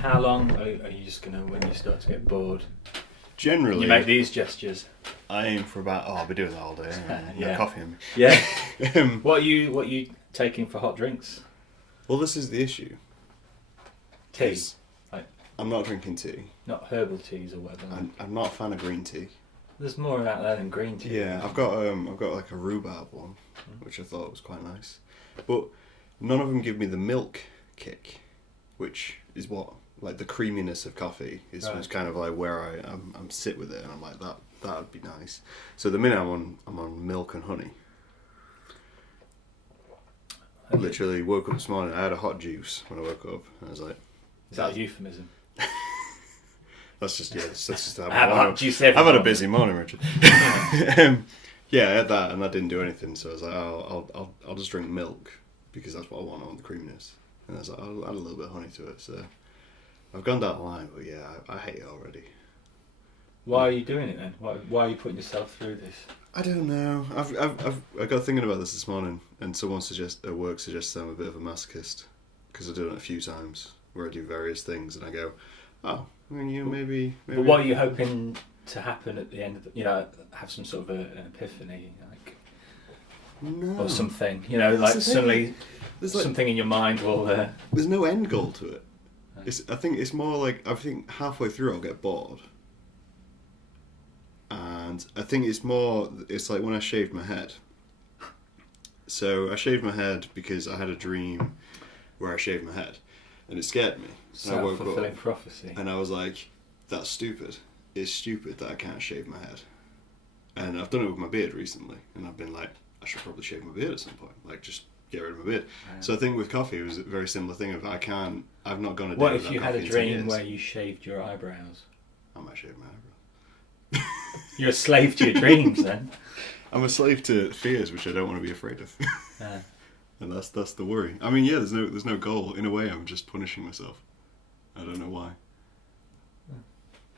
How long are you just going to, when you start to get bored, Generally, you make these gestures? I aim for about, I'll be doing that all day. Yeah. No coffee in me. Yeah. What are you taking for hot drinks? Well, this is the issue. Tea? I'm not drinking tea. Not herbal teas or whatever. I'm not a fan of green tea. There's more out there than green tea. Yeah, I've got like a rhubarb one, which I thought was quite nice. But none of them give me the milk kick, which is what, like, the creaminess of coffee is Right. was kind of like where I'm sit with it, and I'm like, that would be nice. So the minute I'm on milk and honey. Literally woke up this morning, I had a hot juice when I woke up, and I was like... Is that a euphemism? That's just I have a hot juice every I've had a morning. busy morning, Richard. Yeah, I had that, and that didn't do anything, so I was like, I'll just drink milk, because that's what I want the creaminess. And I was like, I'll add a little bit of honey to it, so... I've gone down the line, but yeah, I hate it already. Why are you doing it then? Why are you putting yourself through this? I don't know. I got thinking about this morning, and someone at work suggests I'm a bit of a masochist, because I've done it a few times where I do various things, and I go, oh, I mean, maybe. But what are you hoping to happen at the end of have some sort of an epiphany, like, No. or something? That's Like the thing. suddenly There's like, something in your mind will. there's no end goal to it. I think it's more like, I think halfway through I'll get bored. And I think it's like when I shaved my head. So I shaved my head because I had a dream where I shaved my head, and it scared me. And I woke Self-fulfilling up prophecy. and I was like, that's stupid. It's stupid that I can't shave my head. And I've done it with my beard recently, and I've been like, I should probably shave my beard at some point. Like, just get rid of my beard. Right. So I think with coffee it was a very similar thing of I've not gone a day What without if you had a coffee in 10 dream years. where you shaved your eyebrows? I might shave my eyebrows. You're a slave to your dreams then. I'm a slave to fears which I don't want to be afraid of. Yeah. And that's the worry. I mean, yeah, there's no goal. In a way, I'm just punishing myself. I don't know why.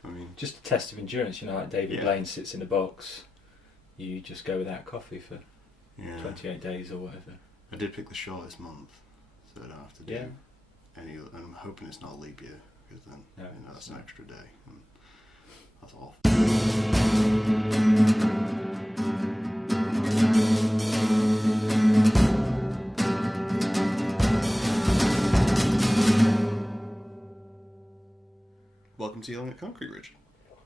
I mean, Just a test of endurance, like David Yeah. Blaine sits in a box. You just go without coffee for yeah. 28 days or whatever. I did pick the shortest month, so I don't have to do Yeah. any. And I'm hoping it's not leap year, because then No, that's it's an not. extra day. And that's awful. Welcome to Yelling at Concrete, Richard.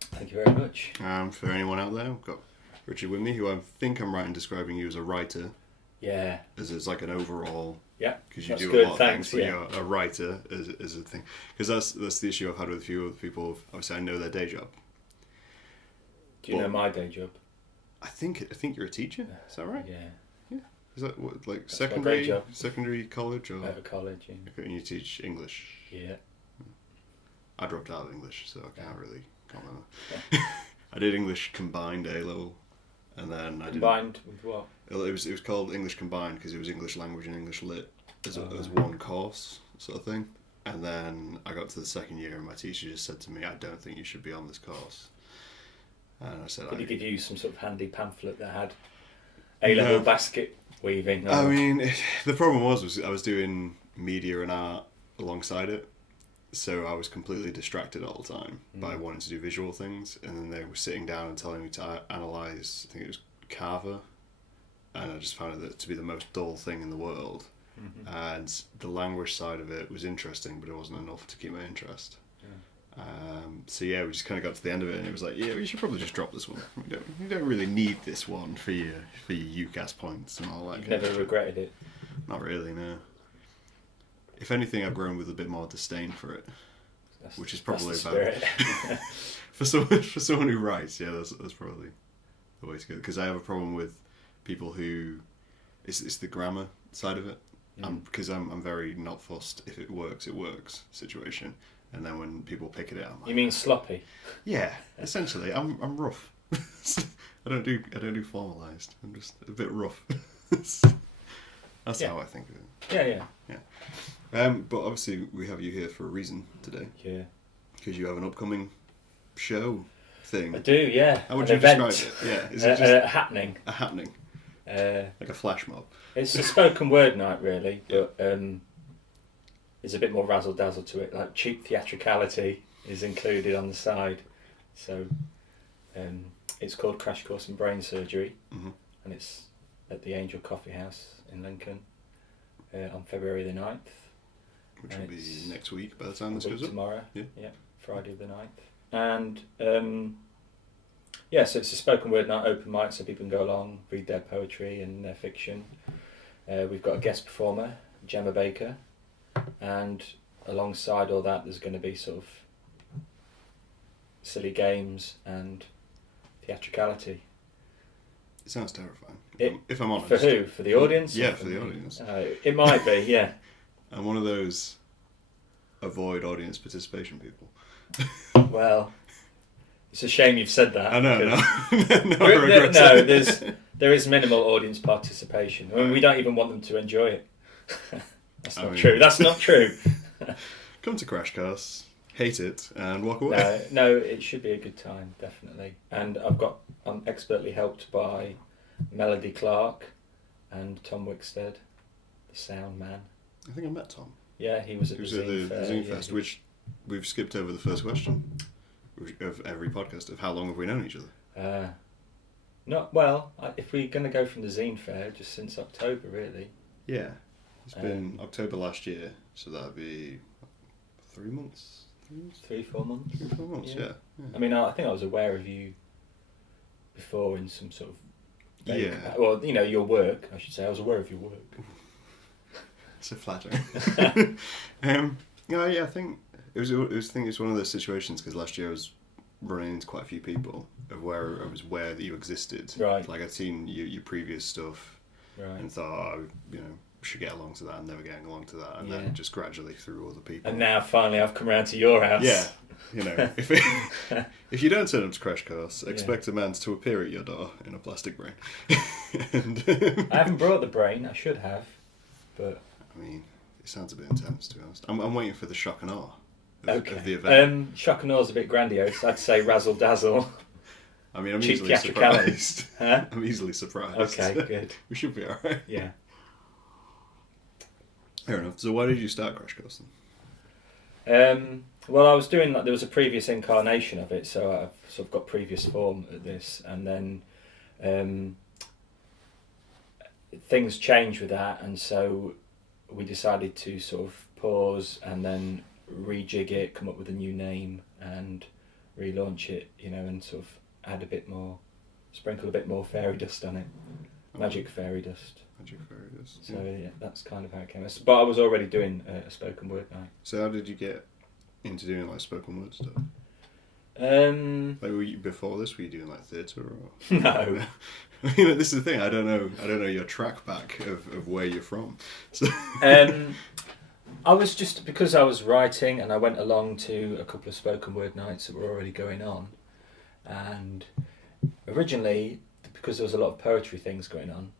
Thank you very much. For anyone out there, I've got Richard with me, who I think I'm right in describing you as a writer, Yeah. as it's like an overall, Yeah. because you That's do good, a lot of thanks, things, but yeah. you're a writer as a thing. Because that's the issue I've had with a few other people. Obviously, I know their day job. Do you Well- know my day job? I think you're a teacher. Is that right? Yeah. Is that what, like That's my day job. secondary college, or At a college. Yeah. okay, and you teach English? Yeah. I dropped out of English, so I can't really comment. I did English combined A level, and then I did. Combined with what? It was called English Combined because it was English Language and English Lit as Oh, as right. one course sort of thing. And then I got to the second year and my teacher just said to me, I don't think you should be on this course. And I said, Did I, he give you some sort of handy pamphlet that had A-level No. basket weaving? I mean, the problem was I was doing media and art alongside it. So I was completely distracted all the time by wanting to do visual things. And then they were sitting down and telling me to analyse, I think it was Carver. And I just found it to be the most dull thing in the world. Mhm. And the language side of it was interesting, but it wasn't enough to keep my interest. Yeah. So yeah, we just kind of got to the end of it, and it was like, yeah, we should probably just drop this one. You don't really need this one for your UCAS points and all that. You've kind of never shit. regretted it? Not really, no. If anything, I've grown with a bit more disdain for it, That's, which is probably that's the about spirit. for someone who writes. Yeah, that's probably the way to go. Because I have a problem with people who it's the grammar side of it. Because I'm very not fussed. If it works situation. And then when people pick it up, I'm like, You mean sloppy? yeah, essentially, I'm rough. I don't do formalised. I'm just a bit rough. That's Yeah. how I think of it. Yeah. But obviously we have you here for a reason today, Yeah. because you have an upcoming show thing. I do, yeah. How would An you event. describe it? Yeah, is it just happening. a happening, like a flash mob? It's a spoken word night, really, but there's a bit more razzle dazzle to it. Like cheap theatricality is included on the side. So it's called Crash Course in Brain Surgery, and it's at the Angel Coffee House in Lincoln on February the 9th. Which will be next week by the time this goes up. Tomorrow, yeah, Friday the 9th. And so it's a spoken word night open mic, so people can go along, read their poetry and their fiction. We've got a guest performer, Gemma Baker, and alongside all that there's going to be sort of silly games and theatricality. It sounds terrifying, if I'm honest. For who? For the audience? Yeah, for the audience. It might be, yeah. I'm one of those avoid audience participation people. Well, it's a shame you've said that. I know, there is minimal audience participation. I mean, we don't even want them to enjoy it. That's not true. That's not true. Come to Crash Course, hate it, and walk away. No, it should be a good time, definitely. And I'm expertly helped by Melody Clark and Tom Wickstead, the sound man. I think I met Tom. Yeah, he was at the Zine Fest, which we've skipped over the first question of every podcast of how long have we known each other? If we're going to go from the Zine Fair, just since October, really. Yeah, it's been October last year, so that'd be 3 months. 3-4 months. 3-4 months, yeah. I mean, I think I was aware of you before in some sort of... Well, your work, I should say. I was aware of your work. So flattering. I think it was one of those situations because last year I was running into quite a few people of where I was aware that you existed. Right. Like I'd seen your previous stuff, right, and thought, we should get along to that, and never getting along to that, and then just gradually through other people. And now finally I've come round to your house. Yeah. If you don't turn up to Crash Course, expect a man to appear at your door in a plastic brain. I haven't brought the brain. I should have, but. I mean, it sounds a bit intense, to be honest. I'm waiting for the shock and awe of the event. Shock and awe's a bit grandiose. I'd say razzle dazzle. I mean, I'm cheap easily surprised. Huh? I'm easily surprised. Okay, good. We should be alright. Yeah. Fair enough. So why did you start Crash Course then? Well, I was doing there was a previous incarnation of it, so I've sort of got previous form at this, and then things changed with that, and so we decided to sort of pause and then rejig it, come up with a new name and relaunch it, and sort of add sprinkle a bit more fairy dust on it. Magic fairy dust. Magic fairy dust. So that's kind of how it came. But I was already doing a spoken word night. So how did you get into doing like spoken word stuff? Before this, were you doing like theatre or? No. This is the thing. I don't know your track back of where you're from. So. I was just because I was writing, and I went along to a couple of spoken word nights that were already going on, and originally because there was a lot of poetry things going on,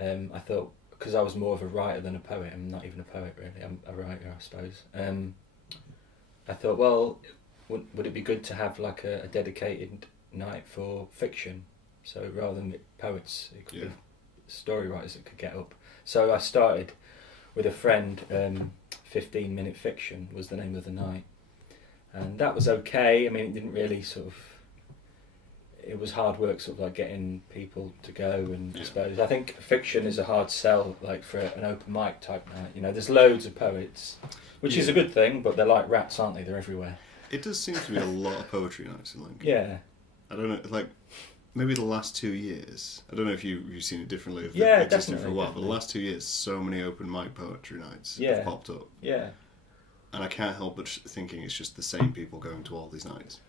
I thought because I was more of a writer than a poet. I'm not even a poet really. I'm a writer, I suppose. I thought, well, would it be good to have like a dedicated night for fiction? So rather than poets, it could be story writers that could get up. So I started with a friend. 15-minute fiction was the name of the night, and that was okay. I mean, it didn't really it was hard work, sort of like getting people to go. And I suppose I think fiction is a hard sell, like for an open mic type night. There's loads of poets, which is a good thing, but they're like rats, aren't they? They're everywhere. It does seem to be a lot of poetry nights in Lincoln. Yeah. I don't know, like maybe the last 2 years. I don't know if you've seen it differently. If yeah, it existed definitely. For a while, but the last 2 years, so many open mic poetry nights have popped up. Yeah. And I can't help but thinking it's just the same people going to all these nights,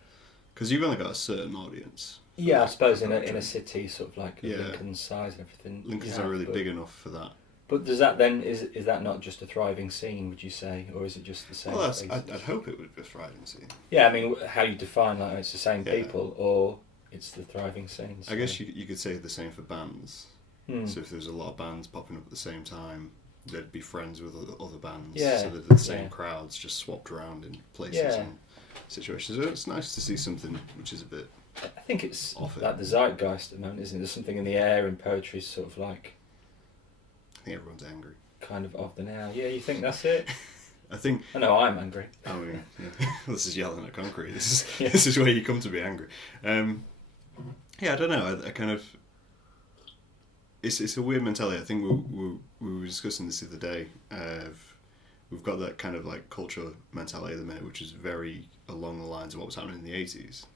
because you've only got a certain audience. Yeah, I suppose in a city sort of like Lincoln's size and everything. Lincoln's not really big enough for that. But does that then is that not just a thriving scene? Would you say, or is it just the same? Well, I'd hope it would be a thriving scene. Yeah, I mean, how you define like it's the same people or it's the thriving scene. So. I guess you could say the same for bands. So if there's a lot of bands popping up at the same time, they'd be friends with other bands. Yeah. So that the same crowds just swapped around in places and situations. So it's nice to see something which is a bit. I think it's like the zeitgeist at the moment, isn't it? There's something in the air, and poetry is sort of like. I think everyone's angry. Kind of the now. Yeah, you think that's it? I think. I know I'm angry. I mean, yeah. This is yelling at concrete. This is Yeah. this is where you come to be angry. Yeah, I don't know. I kind of. It's a weird mentality. I think we were discussing this the other day. We've got that kind of like cultural mentality at the minute, which is very along the lines of what was happening in the 80s,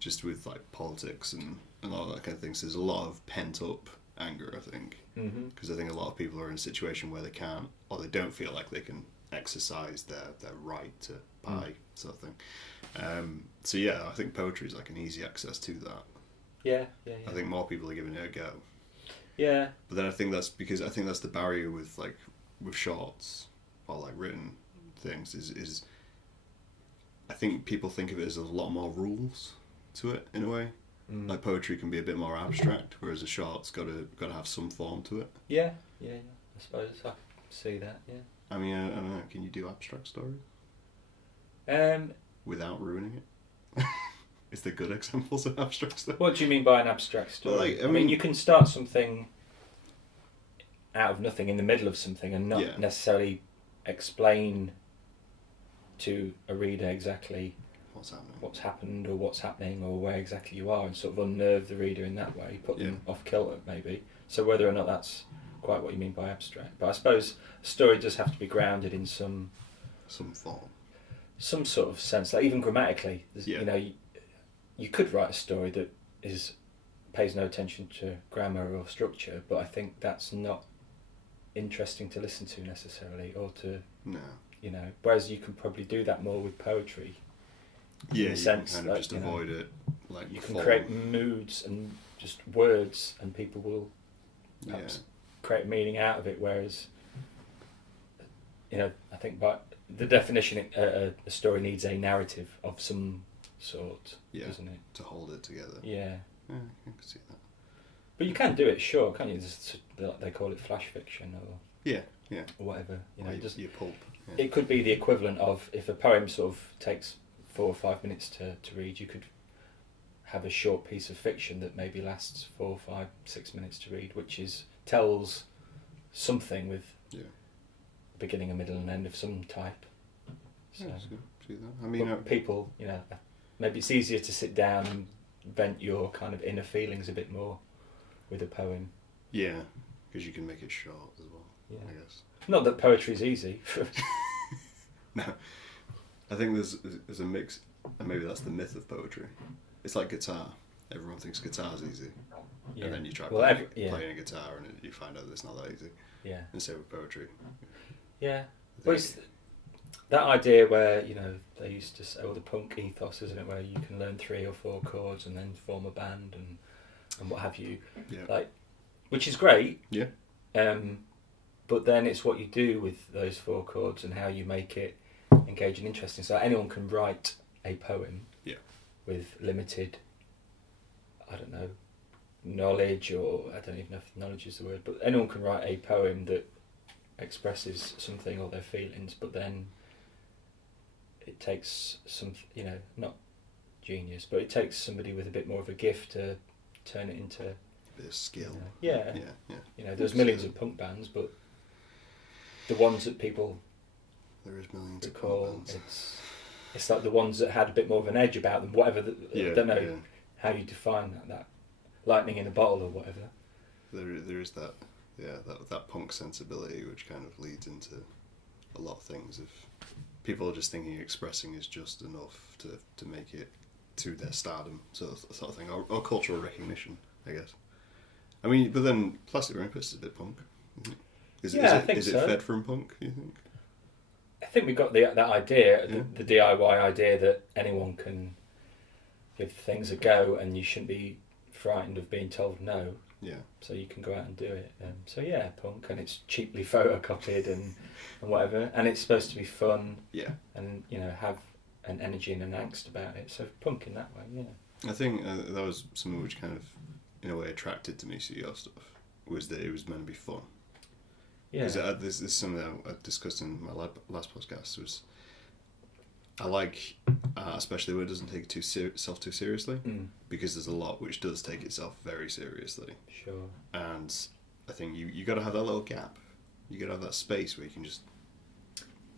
just with like politics and all that kind of things. So there's a lot of pent up anger, I think, because I think a lot of people are in a situation where they can't, or they don't feel like they can exercise their right to buy sort of thing. So yeah, I think poetry is like an easy access to that. Yeah. I think more people are giving it a go. Yeah. But then I think that's because I think that's the barrier with shorts or like written things is I think people think of it as a lot more rules to it in a way. Like poetry can be a bit more abstract, whereas a short's got to have some form to it. Yeah. I suppose I can see that. Yeah. I mean, I don't know. Can you do abstract stories without ruining it? Is there good examples of abstract stories? What do you mean by an abstract story? Well, like, I mean, you can start something out of nothing in the middle of something and not necessarily explain to a reader exactly what's happened or what's happening or where exactly you are, and sort of unnerve the reader in that way, put them off kilter maybe. So whether or not that's quite what you mean by abstract, but I suppose a story does have to be grounded in some form, some sort of sense, like even grammatically. You know, you could write a story that pays no attention to grammar or structure, but I think that's not interesting to listen to necessarily, or to you know. Whereas you can probably do that more with poetry. Yeah, in the sense kind that, of just avoid it. Like you can create moods and just words, and people will perhaps create meaning out of it. Whereas, you know, I think by the definition, a story needs a narrative of some sort, doesn't it? To hold it together. Yeah, I can see that. but you can do it, sure, can't you? They call it flash fiction or or whatever. You know, your pulp. Yeah. It could be the equivalent of, if a poem sort of takes 4 or 5 minutes to read, you could have a short piece of fiction that maybe lasts 4, 5, 6 minutes to read, which tells something with beginning, a middle, and end of some type. So, see that. I mean, people, you know, maybe it's easier to sit down and vent your kind of inner feelings a bit more with a poem. Yeah, because you can make it short as well. Yeah. I guess. Not that poetry's easy. No, I think there's a mix, and maybe that's the myth of poetry. It's like guitar. Everyone thinks guitar's easy, and then you try playing a guitar, and you find out that it's not that easy. Yeah. And same with poetry. Yeah. Well, it's that idea where, you know, they used to say, the punk ethos, isn't it, where you can learn 3 or 4 chords and then form a band and what have you. Yeah. Like, which is great. Yeah. But then it's what you do with those 4 chords and how you make it engaging and interesting. So anyone can write a poem with limited, I don't know, knowledge, or I don't even know if knowledge is the word, but anyone can write a poem that expresses something or their feelings, but then it takes some, you know, not genius, but it takes somebody with a bit more of a gift to turn it into a bit of skill. You know, you know, there's millions of punk bands, but the ones that people recall, it's like the ones that had a bit more of an edge about them, whatever. I don't know how you define that lightning in a bottle or whatever. There is that, that punk sensibility, which kind of leads into a lot of things. If people are just thinking expressing is just enough to make it to their stardom, sort of thing, or cultural recognition, I guess. I mean, but then Plastic Rumpus is a bit punk. Is it fed from punk, you think? I think we got that idea, the DIY idea, that anyone can give things a go and you shouldn't be frightened of being told no. Yeah. So you can go out and do it. So yeah, punk, and it's cheaply photocopied and whatever, and it's supposed to be fun. Yeah. And, you know, have an energy and an angst about it. So punk in that way, yeah. I think that was something which kind of, in a way, attracted to me to your stuff, was that it was meant to be fun. Yeah. Because this is something that I discussed in my last podcast, was I like, especially when it doesn't take itself too seriously, because there's a lot which does take itself very seriously. Sure. And I think you got to have that little gap. You got to have that space where you can just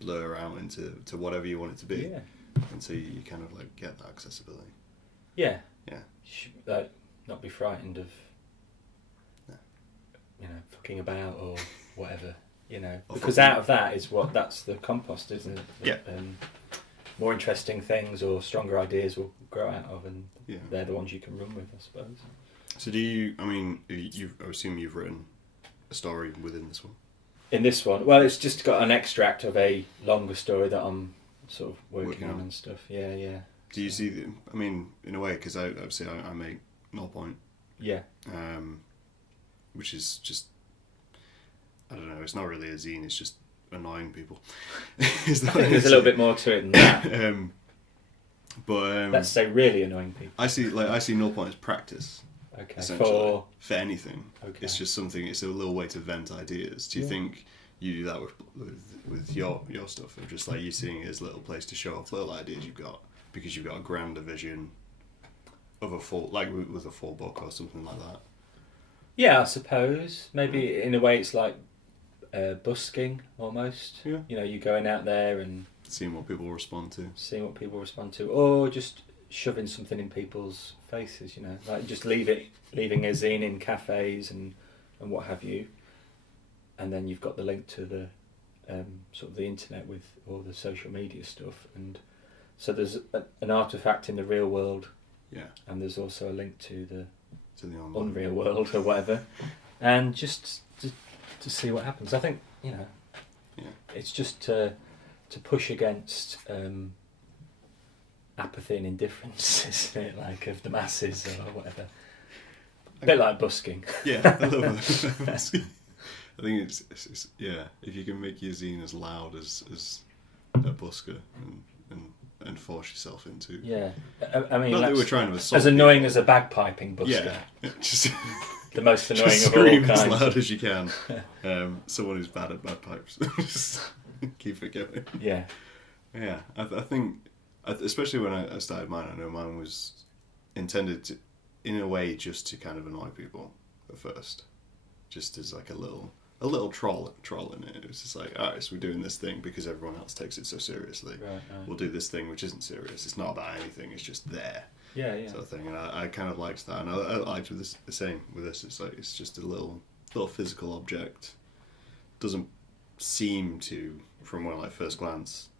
blur out into whatever you want it to be. Yeah. And so you kind of like get that accessibility. Yeah. Yeah. You should, like, not be frightened of, No. you know, fucking about or whatever, you know. Or Because fucking- out of that is that's the compost, isn't it? Yeah. More interesting things or stronger ideas will grow out of, and Yeah. they're the ones you can run with, I suppose. So do you? I mean, I assume you've written a story within this one. In this one, well, it's just got an extract of a longer story that I'm sort of working on and stuff. Yeah, yeah. Do you see? I mean, in a way, because obviously I make 0 Point. Yeah. Which is just, I don't know. It's not really a zine. It's just annoying people. I think there's a little bit more to it than that. But Let's say really annoying people. I see 0 Point as practice. Okay. Essentially, for anything. Okay. It's just something. It's a little way to vent ideas. Do you think you do that with your stuff, or just like you seeing it as a little place to show off little ideas you've got because you've got a grander vision of a full, like with a full book or something like that? Yeah, I suppose. Maybe in a way it's like busking almost. Yeah. You know, you're going out there and Seeing what people respond to. seeing what people respond to, or just shoving something in people's faces. You know, like just leaving a zine in cafes and what have you, and then you've got the link to the sort of the internet with all the social media stuff, and so there's an artifact in the real world. Yeah. And there's also a link to the To the online. unreal world or whatever, and just to see what happens. I think, you know, it's just to push against apathy and indifference, isn't it? Like of the masses or whatever. A bit like busking. Yeah, I love that. I think it's yeah. If you can make your zine as loud as a busker and force yourself into. Yeah, I mean, Not that we're trying to assault as annoying people. as a bagpiping busker. Yeah, just The most annoying just of all scream as kinds. loud as you can. Someone who's bad at bagpipes, just keep it going. Yeah. Yeah, I think, especially when I started mine, I know mine was intended to, in a way, just to kind of annoy people at first, just as like a little troll in it. It was just like, alright, so we're doing this thing because everyone else takes it so seriously. Right. We'll do this thing which isn't serious. It's not about anything. It's just there, Yeah. Yeah. sort of thing. And I kind of liked that. And I liked with this, the same with this. It's like it's just a little physical object. Doesn't seem to, from when I first glance,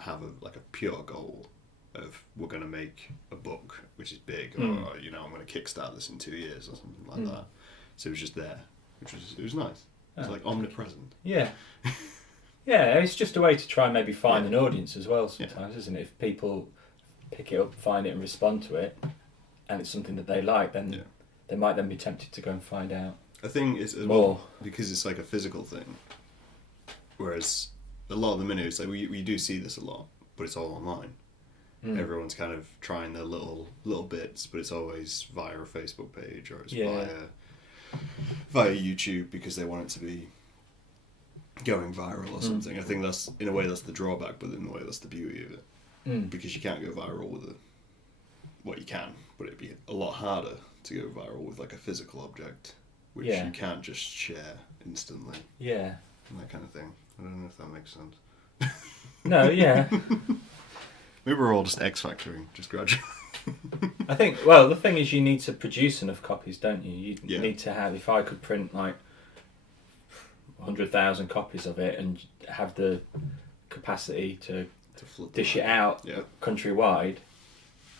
have a pure goal of we're going to make a book which is big, or I'm going to kickstart this in 2 years or something like that. So it was just there, it was nice. It's like omnipresent. Yeah. Yeah, it's just a way to try and maybe find an audience as well sometimes, isn't it? If people pick it up, find it and respond to it, and it's something that they like, then they might then be tempted to go and find out. I think it's as More. well because it's like a physical thing, whereas a lot of the minute it's like we do see this a lot, but it's all online. Everyone's kind of trying their little bits, but it's always via a Facebook page or it's via YouTube because they want it to be going viral or something. I think that's, in a way, that's the drawback, but in a way that's the beauty of it. Because you can't go viral with it. Well, you can, but it'd be a lot harder to go viral with like a physical object, which you can't just share instantly. Yeah. And that kind of thing. I don't know if that makes sense. No, yeah. Maybe we're all just X-factoring, just gradually. I think, well, the thing is you need to produce enough copies, don't you? You need to have, if I could print like 100,000 copies of it and have the capacity to dish it out countrywide,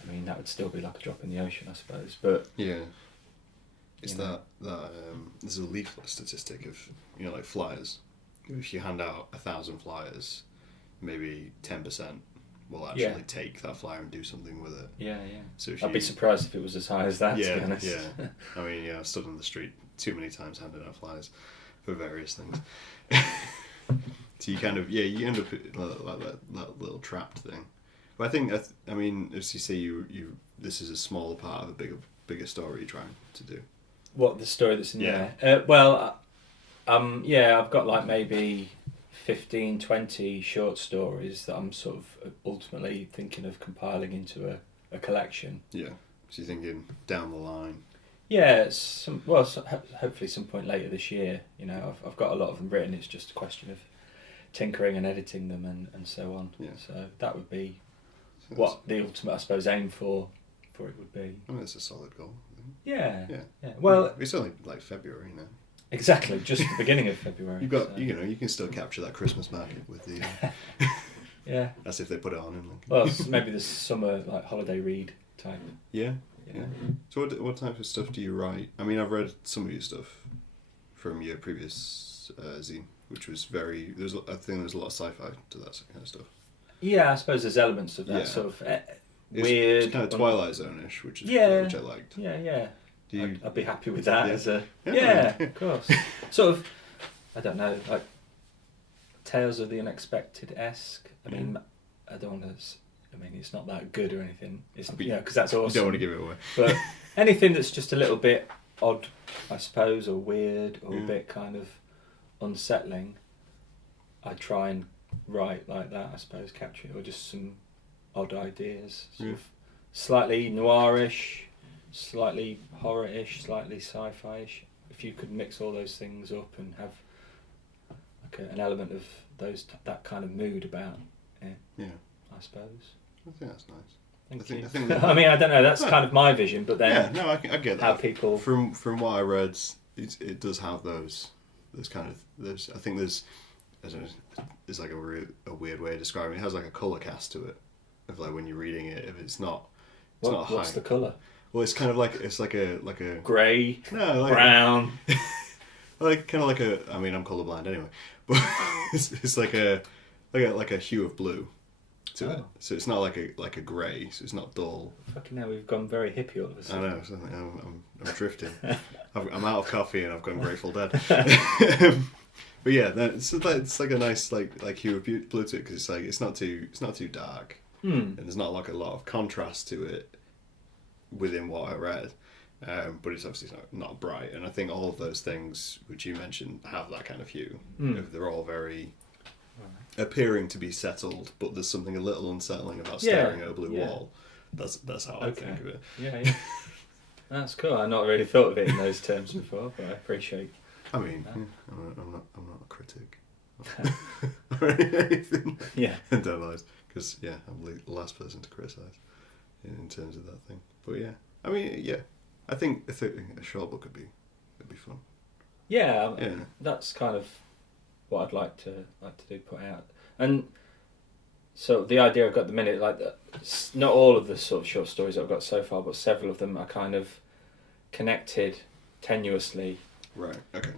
I mean, that would still be like a drop in the ocean, I suppose. But yeah. It's that there's a leaflet statistic of, like flyers. If you hand out 1,000 flyers, maybe 10% will actually take that flyer and do something with it. Yeah, yeah. So I'd be surprised if it was as high as that, to be honest. Yeah. I mean, I've stood on the street too many times handing out flyers for various things. So you kind of, you end up like that little trapped thing. But I think, I mean, as you say, you this is a smaller part of a bigger story you're trying to do. What, the story that's in there? Well, I've got like maybe 15, 20 short stories that I'm sort of ultimately thinking of compiling into a collection. Yeah. So you're thinking down the line. Yeah, hopefully some point later this year. I've got a lot of them written. It's just a question of tinkering and editing them and so on. Yeah. So that would be So what the ultimate, I suppose, aim for it would be. I mean, it's a solid goal. I think. Yeah. Well, it's only like February now. exactly, just the beginning of February. You've got, so. you can still capture that Christmas market with the. Yeah. As if they put it on in Lincoln. Well, maybe the summer like holiday read type. Yeah. So what type of stuff do you write? I mean, I've read some of your stuff from your previous zine, which was very. I think there's a lot of sci-fi to that kind of stuff. Yeah, I suppose there's elements of that Yeah. sort of It's weird. kind of Twilight Zone-ish, which I liked. Yeah. Do you, I'd be happy with that Yeah. as a. Yeah. Yeah, of course. Sort of. I don't know, like Tales of the Unexpected-esque. I mean, I don't want to. I mean, it's not that good or anything. It's because that's awesome. You don't want to give it away. But anything that's just a little bit odd, I suppose, or weird, or a bit kind of unsettling, I try and write like that, I suppose, capture it, or just some odd ideas. Sort of slightly noirish, slightly horror-ish, slightly sci-fi-ish. If you could mix all those things up and have like an element of that kind of mood about it, I suppose. I think that's nice. Thank I you. think I mean, I don't know. That's kind of my vision, but then I get that. how people From what I read, it does have those kind of I think there's I don't know, it's like a weird way of describing it. It has like a colour cast to it of like when you're reading it. If it's not not what's high. the colour? Well, it's kind of like a Grey, no brown. like kind of like a. I mean, I'm colourblind anyway, but it's like a hue of blue to it. So it's not like a grey. So it's not dull. Fucking hell, we've gone very hippie all of a I sudden. know. So I'm drifting. I'm out of coffee and I've gone Grateful Dead. But yeah, it's like a nice like hue of blue to it because it's not too dark and there's not like a lot of contrast to it within what I read. But it's obviously not bright, and I think all of those things which you mentioned have that kind of hue. They're all very appearing to be settled, but there's something a little unsettling about staring at a blue wall. That's how I think of it. Yeah. That's cool. I've not really thought of it in those terms before, but I appreciate. I mean, I'm not a critic or anything. Yeah. Internalized, because I'm the last person to criticize in terms of that thing. But I mean, I think a short book would be fun. Yeah. That's kind of what I'd like to do, put out. And so the idea I've got at the minute, like not all of the sort of short stories I've got so far, but several of them are kind of connected tenuously. Right. Okay.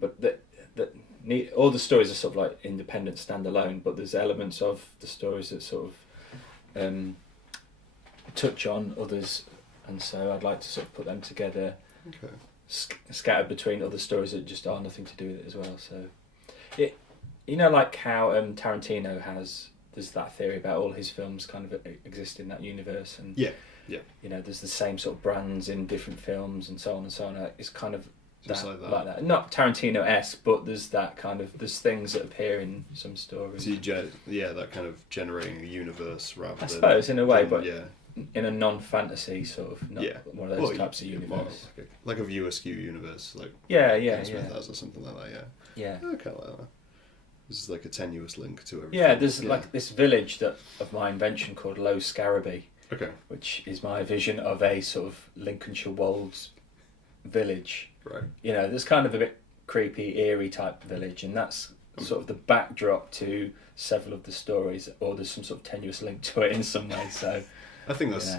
But all the stories are sort of like independent, standalone. But there's elements of the stories that sort of touch on others, and so I'd like to sort of put them together. Okay. Scattered between other stories that just are nothing to do with it as well. So, like how Tarantino there's that theory about all his films kind of exist in that universe, and there's the same sort of brands in different films and so on and so on. It's kind of just like that. that. Not Tarantino-esque, but there's that kind of there's things that appear in some stories. So that kind of generating a universe rather than. I suppose in a way, but yeah. In a non-fantasy sort of, not one of those types of universe. Like a viewer skew universe, like Smith has or something like that. Yeah. I kind of like that. There's like a tenuous link to everything. Yeah, there's like this village of my invention called Low Scaraby. Okay. Which is my vision of a sort of Lincolnshire Wolds village. Right. There's kind of a bit creepy, eerie type village, and that's sort of the backdrop to several of the stories, or there's some sort of tenuous link to it in some way. So. I think that's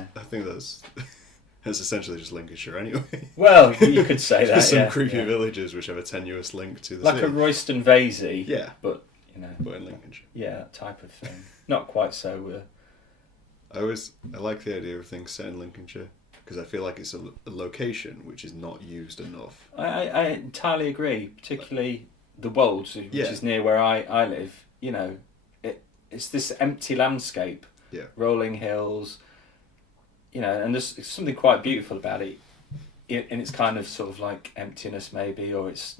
it's essentially just Lincolnshire anyway. Well, you could say that. There's some creepy villages which have a tenuous link to the like city. a Royston Vasey. Yeah. But But in Lincolnshire. Yeah, that type of thing. Not quite so. I like the idea of things set in Lincolnshire because I feel like it's a location which is not used enough. I entirely agree, particularly the Wolds, which is near where I live. It's this empty landscape. Yeah. Rolling hills. And there's something quite beautiful about it, and it's kind of sort of like emptiness maybe, or it's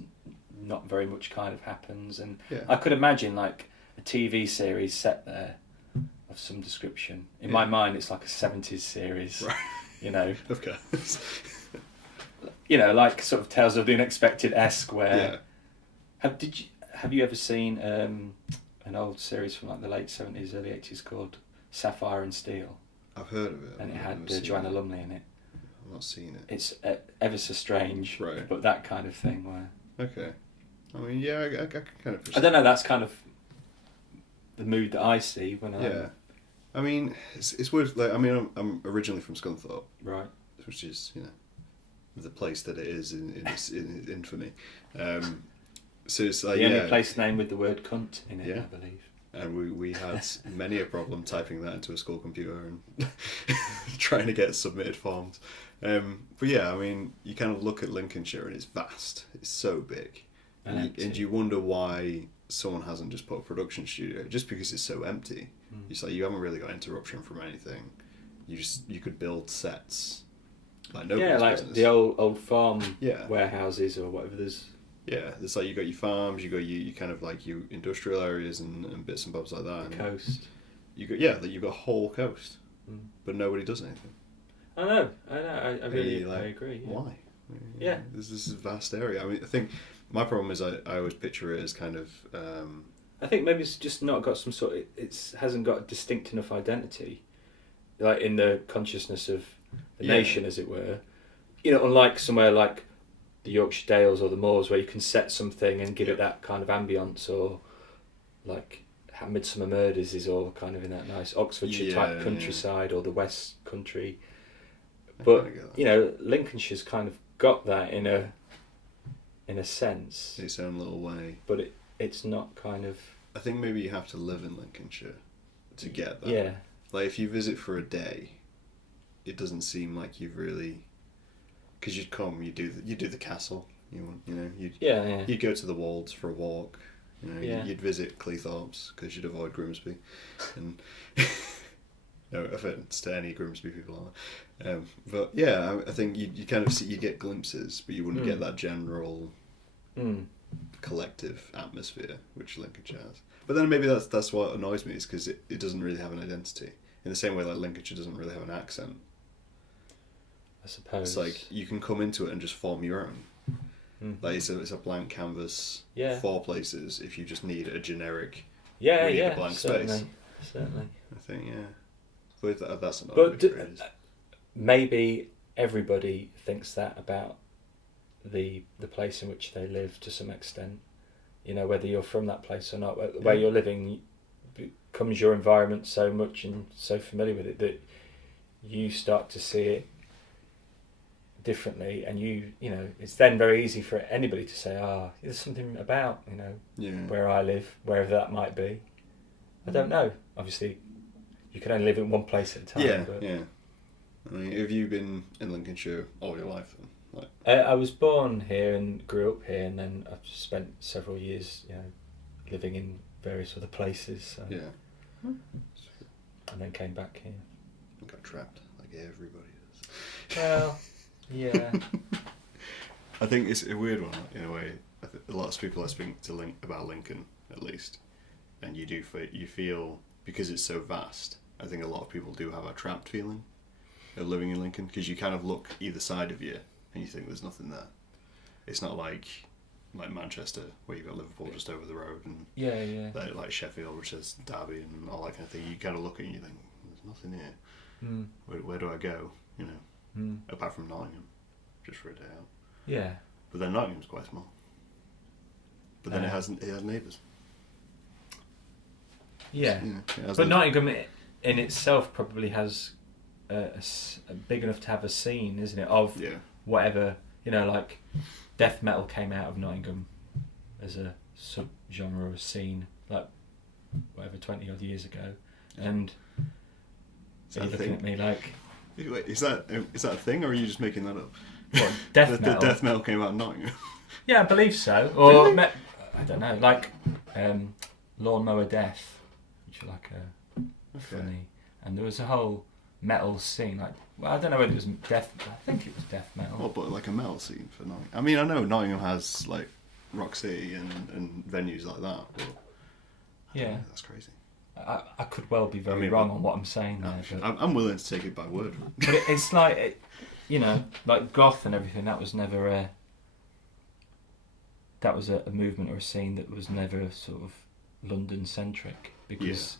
not very much kind of happens, and I could imagine like a TV series set there of some description. In my mind, it's like a 70s series, right. Of course. Like sort of Tales of the Unexpected-esque, where Have you ever seen an old series from like the late 70s, early 80s called Sapphire and Steel? I've heard of it. And it had Joanna Lumley in it. I've not seen it. It's ever so strange, Right. but that kind of thing where... Okay. I mean, yeah, I can kind of... I don't know, that's kind of the mood that I see when I... Yeah. I mean, it's weird. Like, I mean, I'm originally from Scunthorpe. Right. Which is, you know, the place that it is in its infamy. So it's like, the only place name with the word cunt in it, Yeah. I believe. And we had many a problem typing that into a school computer and trying to get submitted forms. But yeah, I mean, you kind of look at Lincolnshire and it's vast. It's so big. And you wonder why someone hasn't just put a production studio, just because it's so empty. It's like you haven't really got interruption from anything. You could build sets like nobody's like business. the old farm Yeah. warehouses or whatever. There's it's like you got your farms, you got you kind of like your industrial areas and bits and bobs like that. the coast. You've got a whole coast, but nobody does anything. I know. I really Like, I agree. Yeah. Why? Yeah. This is a vast area. I mean, I think my problem is I always picture it as kind of. I think maybe it's just not got some sort of... It hasn't got a distinct enough identity, like in the consciousness of the nation, as it were. You know, unlike somewhere like the Yorkshire Dales or the Moors, where you can set something and give it that kind of ambience, or like Midsummer Murders is all kind of in that nice Oxfordshire type countryside or the West Country. But you know, Lincolnshire's kind of got that in a sense. Its own little way. But it's not kind of... I think maybe you have to live in Lincolnshire to get that. Yeah. Like if you visit for a day, it doesn't seem like you've really, because you'd come, you do the castle, you'd go to the Wolds for a walk, you'd visit Cleethorpes because you'd avoid Grimsby, and no offense to any Grimsby people are, but yeah, I think you kind of you get glimpses, but you wouldn't get that general collective atmosphere which Lincolnshire has. But then maybe that's what annoys me, is because it doesn't really have an identity in the same way like Lincolnshire doesn't really have an accent. I suppose it's like you can come into it and just form your own. Like it's a blank canvas. For places if you just need a generic. A blank space. Certainly. I think but that's not. But maybe everybody thinks that about the place in which they live to some extent. You know, whether you're from that place or not, where you're living becomes your environment so much and so familiar with it that you start to see it differently, and you know it's then very easy for anybody to say, there's something about where I live, wherever that might be. I don't know. Obviously, you can only live in one place at a time. Yeah. I mean, have you been in Lincolnshire all your life then? I was born here and grew up here, and then I've spent several years, living in various other places. So. Yeah. And then came back here. I got trapped like everybody does. Well, yeah. I think it's a weird one in a way. A lot of people I speak to about Lincoln, at least, and you feel because it's so vast. I think a lot of people do have a trapped feeling of living in Lincoln, because you kind of look either side of you and you think there's nothing there. It's not like Manchester, where you've got Liverpool just over the road, and like Sheffield, which is Derby and all that kind of thing. You kind of look at it and you think there's nothing here. Where do I go? Apart from Nottingham, just for a day out. Yeah. But then Nottingham's quite small. But then it has neighbours. Yeah. But Nottingham in itself probably has a big enough to have a scene, isn't it? Of whatever, like death metal came out of Nottingham as a sub-genre of scene, like whatever 20 odd years ago. And you're looking at me like, wait, is that a thing, or are you just making that up? What, death metal? The death metal came out of Nottingham. Yeah, I believe so. Or really? I don't know, like Lawnmower Death, which are like funny, and there was a whole metal scene. Like, well, I don't know whether it was death. I think it was death metal. Oh, but like a metal scene for Nottingham. I mean, I know Nottingham has like Rock City and venues like that. But that's crazy. I could well be very wrong on what I'm saying there. But I'm willing to take it by word. But it's like, like goth and everything. That was never that was a movement or a scene that was never sort of London centric, because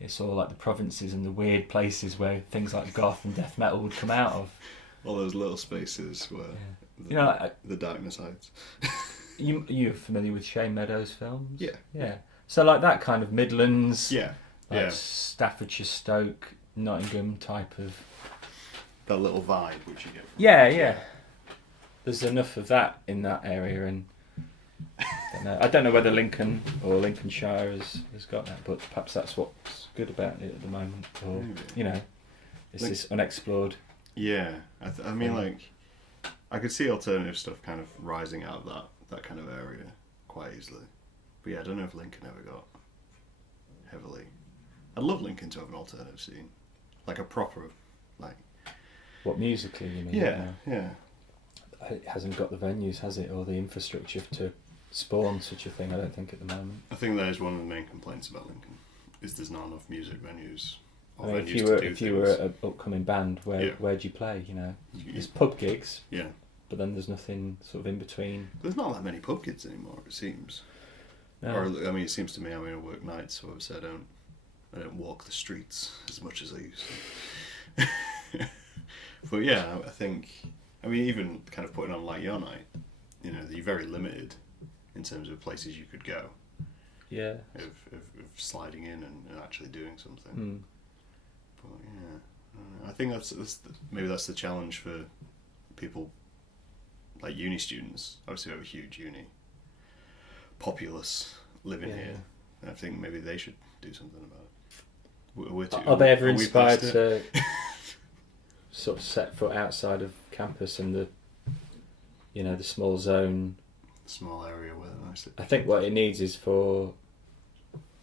it's all like the provinces and the weird places where things like goth and death metal would come out of. All those little spaces where the darkness hides. You're familiar with Shane Meadows films? Yeah. Yeah. So like that kind of Midlands, like Staffordshire, Stoke, Nottingham type of... That little vibe which you get from Yeah. There's enough of that in that area, and I don't know whether Lincoln or Lincolnshire has got that, but perhaps that's what's good about it at the moment, or it's this unexplored. Yeah, I mean, like, I could see alternative stuff kind of rising out of that kind of area quite easily. But yeah, I don't know if Lincoln ever got heavily. I'd love Lincoln to have an alternative scene, like a proper, like. What, musically, you mean? Yeah. It hasn't got the venues, has it, or the infrastructure to spawn such a thing, I don't think, at the moment. I think that is one of the main complaints about Lincoln, is there's not enough music venues. I mean, if you were an upcoming band, where'd you play? There's pub gigs, but then there's nothing sort of in between. There's not that many pub gigs anymore, it seems. No. Or I mean, it seems to me. I work nights, so obviously I don't walk the streets as much as I used to. But yeah, I think. I mean, even kind of putting on like your night, you're very limited in terms of places you could go. Yeah. Of sliding in and actually doing something. But yeah, I think maybe that's the challenge for people like uni students. Obviously, we have a huge uni populace living here. And I think maybe they should do something about it. Are they ever inspired to sort of set foot outside of campus and the small zone, small area where they're nice? I think what it needs is for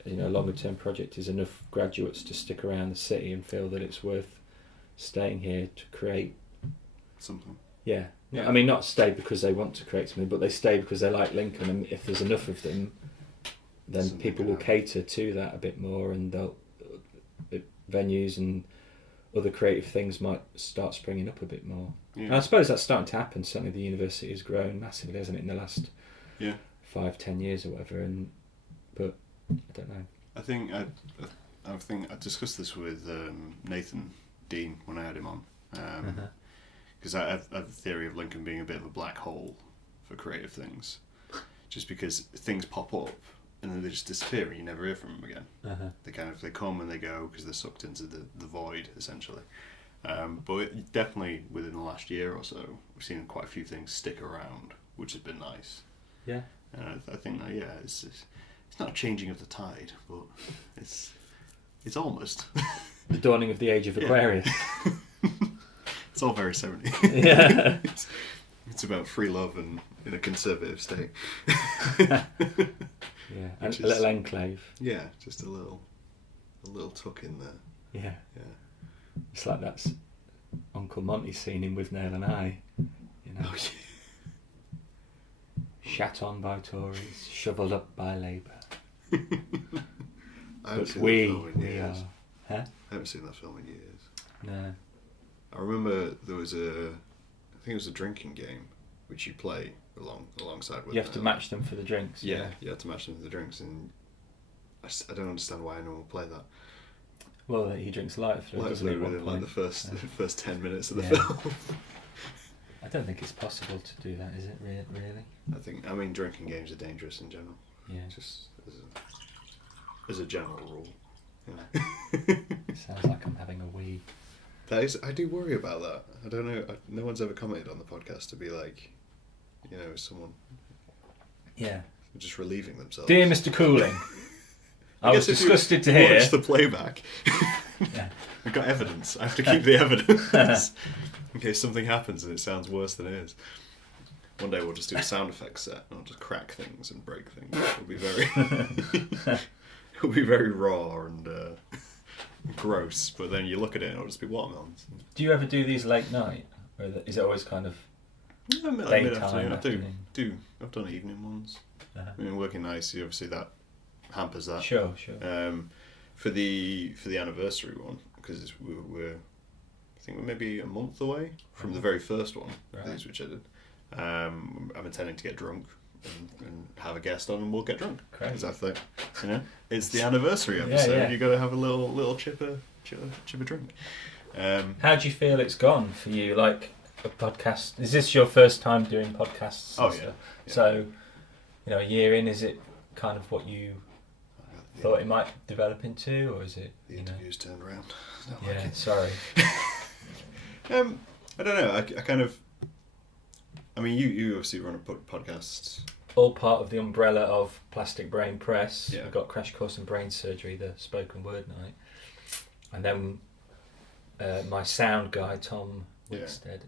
a longer term project is enough graduates to stick around the city and feel that it's worth staying here to create something. Yeah. I mean, not stay because they want to create something, but they stay because they like Lincoln, and if there's enough of them, then something people will cater to that a bit more, and venues and other creative things might start springing up a bit more. Yeah. And I suppose that's starting to happen. Certainly the university has grown massively, hasn't it, in the last 5-10 years or whatever, but I don't know. I think I discussed this with Nathan Dean when I had him on, because I have a theory of Lincoln being a bit of a black hole for creative things, just because things pop up and then they just disappear and you never hear from them again. They come and they go because they're sucked into the void essentially. But definitely within the last year or so, we've seen quite a few things stick around, which has been nice. Yeah. And I think that it's not a changing of the tide, but it's almost the dawning of the age of Aquarius. It's all very 70s. Yeah. It's about free love and in a conservative state. Yeah, and a little enclave. Yeah, just a little tuck in there. Yeah. It's like that's Uncle Monty scene in With Nail and I. Oh, Shat on by Tories, shovelled up by Labour. I haven't seen that film in years. I haven't seen that film in years. No. I remember there was I think it was a drinking game which you play alongside with. You have to match them for the drinks. Yeah, you have to match them for the drinks, and I don't understand why anyone would play that. Well, he drinks light fluid. Light fluid within like the first 10 minutes of the film. I don't think it's possible to do that, is it? Really? I mean, drinking games are dangerous in general. Yeah. Just as a general rule. It sounds like I'm having a wee. I do worry about that. I don't know. No one's ever commented on the podcast to be like, someone. Yeah. Just relieving themselves. Dear Mr. Cooling, I was disgusted to hear. Watch the playback. Yeah. I've got evidence. I have to keep the evidence in case something happens and it sounds worse than it is. One day we'll just do a sound effects set and I'll just crack things and break things. It'll be very raw and gross. But then you look at it and it'll just be watermelons. Do you ever do these late night, or is it always kind of daytime? I've done evening ones. I mean, working nights, obviously that hampers that. Sure. For the anniversary one, because I think we're maybe a month away from the very first one, which I did. I'm intending to get drunk and have a guest on, and we'll get drunk. Great. Because I think, it's the anniversary episode. Yeah. You got to have a little chipper drink. How do you feel it's gone for you? Like a podcast? Is this your first time doing podcasts? Oh yeah. So, a year in, is it kind of what you thought it might develop into, or is it? The interviews turned around. Yeah. Sorry. I don't know. I kind of. I mean, you obviously run a podcast. All part of the umbrella of Plastic Brain Press. Yeah. We've got Crash Course in Brain Surgery, the spoken word night, and then my sound guy Tom Wickstead,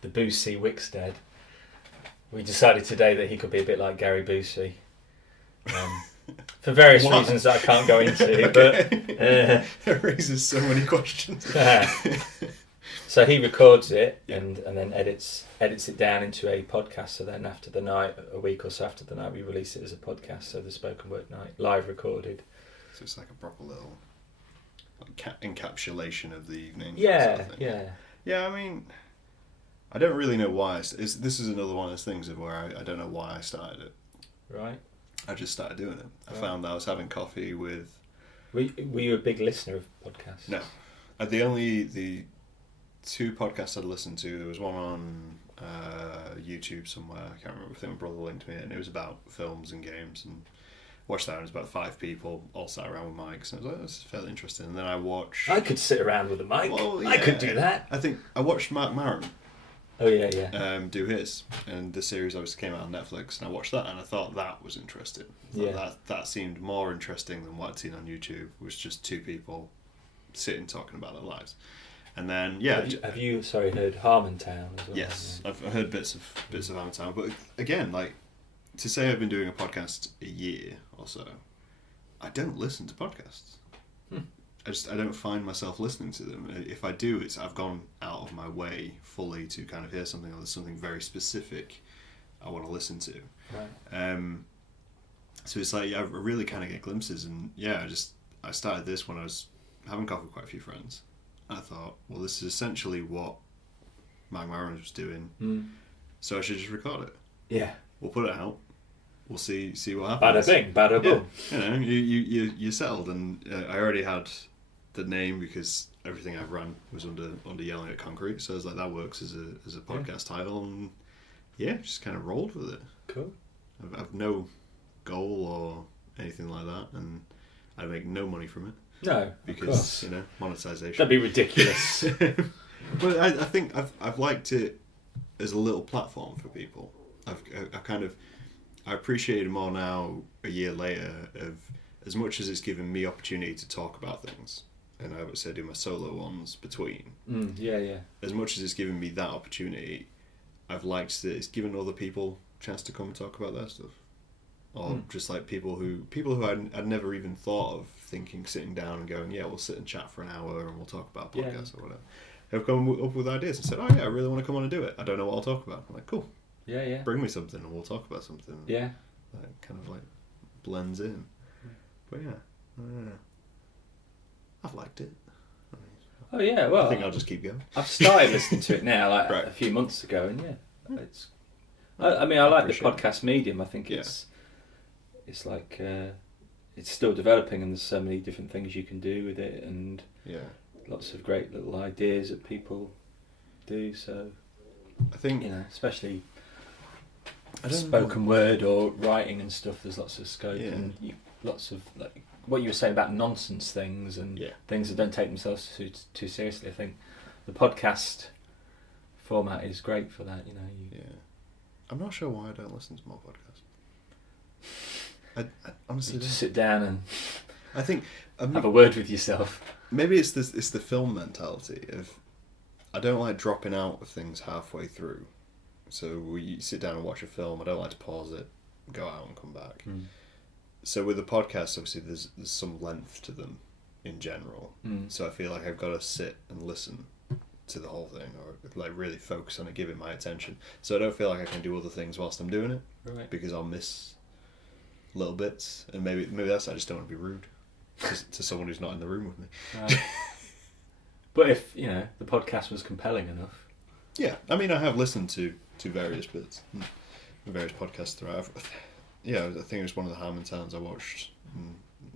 the Boosie Wickstead. We decided today that he could be a bit like Gary Busey. For various reasons that I can't go into, Okay. That raises so many questions. So he records it and then edits it down into a podcast. So then after the night, a week or so after the night, we release it as a podcast. So the spoken word night, live recorded. So it's like a proper little encapsulation of the evening. Yeah, sort of thing. yeah. Yeah, I mean, I don't really know why. This is another one of those things of where I don't know why I started it. Right. I just started doing it. I found I was having coffee with... Were you a big listener of podcasts? No. The two podcasts I'd listened to, there was one on YouTube somewhere, I can't remember, I think my brother linked me it, and it was about films and games, and watched that, and it was about 5 people all sat around with mics, and I was like, this is fairly interesting. And then I watched... I could sit around with a mic. Well, yeah. I could do that. I think I watched Mark Maron Oh yeah. do his, and the series obviously came out on Netflix, and I watched that, and I thought that was interesting. That seemed more interesting than what I'd seen on YouTube, was just 2 people sitting talking about their lives. And then have you heard Harmontown as well? Yes, I've heard bits of Harmontown, but again, like, to say I've been doing a podcast a year or so, I don't listen to podcasts. I don't find myself listening to them. If I do, I've gone out of my way fully to kind of hear something, or there's something very specific I want to listen to. Right. So it's like I really kind of get glimpses, and I started this when I was having coffee with quite a few friends. I thought, well, this is essentially what Mark Maron was doing, so I should just record it. Yeah. We'll put it out. We'll see what happens. Bada bing, bada boom. Yeah. You settled, and I already had the name because everything I've run was under Yelling at Concrete, so I was like, that works as a podcast title, and just kind of rolled with it. Cool. I've no goal or anything like that, and I make no money from it. No, because monetization. That'd be ridiculous. But I think I've liked it as a little platform for people. I appreciate it more now, a year later, of as much as it's given me opportunity to talk about things, and I would say do my solo ones between. Yeah. As much as it's given me that opportunity, I've liked that it's given other people a chance to come and talk about their stuff, or just like people who I'd never even thought of sitting down and going, we'll sit and chat for an hour and we'll talk about podcasts or whatever. Have come up with ideas and said, I really want to come on and do it. I don't know what I'll talk about. I'm like, cool. Yeah. Bring me something and we'll talk about something. Yeah. That kind of like blends in. But I've liked it. Oh yeah, well, I think I'll just keep going. I've started listening to it now, like Right. a few months ago, and it's. I like the appreciate podcast medium. I think it's like it's still developing, and there's so many different things you can do with it, and lots of great little ideas that people do. So I think especially spoken word or writing and stuff. There's lots of scope and lots of like what you were saying about nonsense things and things that don't take themselves too seriously. I think the podcast format is great for that. I'm not sure why I don't listen to more podcasts. I honestly just sit down and I think have a word with yourself. Maybe it's the film mentality of I don't like dropping out of things halfway through. So we sit down and watch a film. I don't like to pause it, go out and come back. So with the podcast, obviously there's some length to them in general. So I feel like I've got to sit and listen to the whole thing, or like really focus on it, give it my attention. So I don't feel like I can do other things whilst I'm doing it, because I'll miss little bits, and maybe that's I just don't want to be rude to someone who's not in the room with me. But if the podcast was compelling enough, I mean I have listened to various bits. various podcasts throughout. Yeah, I think it was one of the Harmon Towns I watched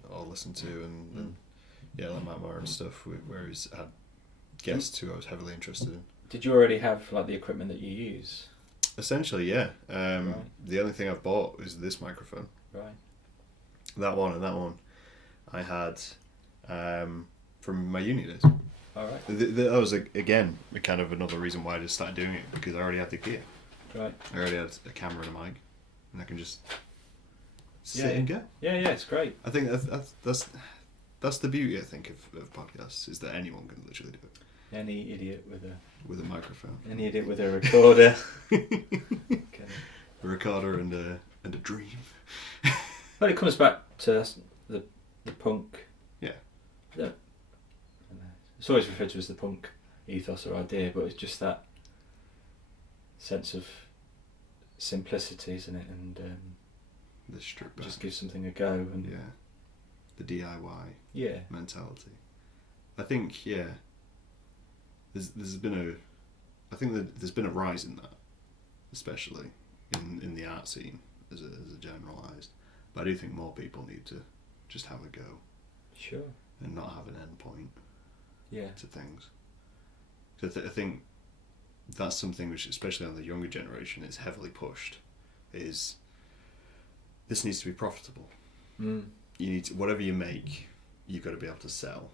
or listened to, and like Matt Moore and stuff, where he's had guests who I was heavily interested in. Did you already have like the equipment that you use? Essentially, yeah. Right. The only thing I've bought is this microphone. Right. That one and that one I had from my uni days. All right. That was, again, kind of another reason why I just started doing it, because I already had the gear. Right. I already had a camera and a mic, and I can just sit and go. Yeah, it's great. I think that's the beauty, I think, of podcasts, is that anyone can literally do it. Any idiot with a microphone. Any idiot with a recorder. Okay. A recorder and a dream. Well, it comes back to the punk. Yeah. It's always referred to as the punk ethos or idea, but it's just that sense of simplicity, isn't it? And the strip back. Just give something a go. And the DIY mentality. I think there's been a rise in that, especially in the art scene as a generalised. But I do think more people need to just have a go. Sure. And not have an end point. Yeah. To things. So I think that's something which, especially on the younger generation, is heavily pushed. Is this needs to be profitable. You need to, whatever you make, you've got to be able to sell.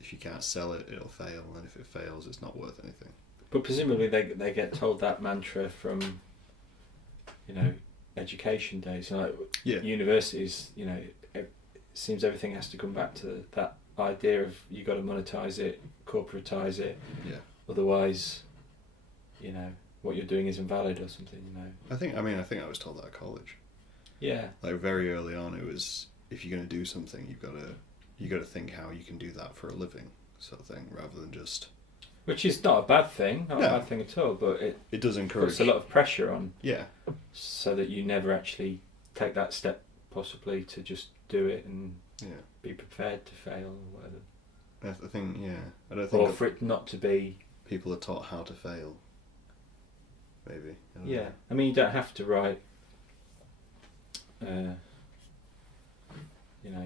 If you can't sell it, it'll fail, and if it fails, it's not worth anything. But presumably they get told that mantra from, education days. Universities, it seems everything has to come back to that idea of you got to monetize it, corporatise it. Yeah. Otherwise, what you're doing is invalid or something. I think I was told that at college. Yeah. Like very early on, it was, if you're going to do something, you got to think how you can do that for a living, sort of thing, rather than just. Which is not a bad thing, a bad thing at all, but it does encourage. Puts a lot of pressure on. Yeah. So that you never actually take that step, possibly, to just do it and be prepared to fail or whatever. I think, I don't think. Or for it not to be. People are taught how to fail. Maybe. I don't know. I mean, you don't have to write.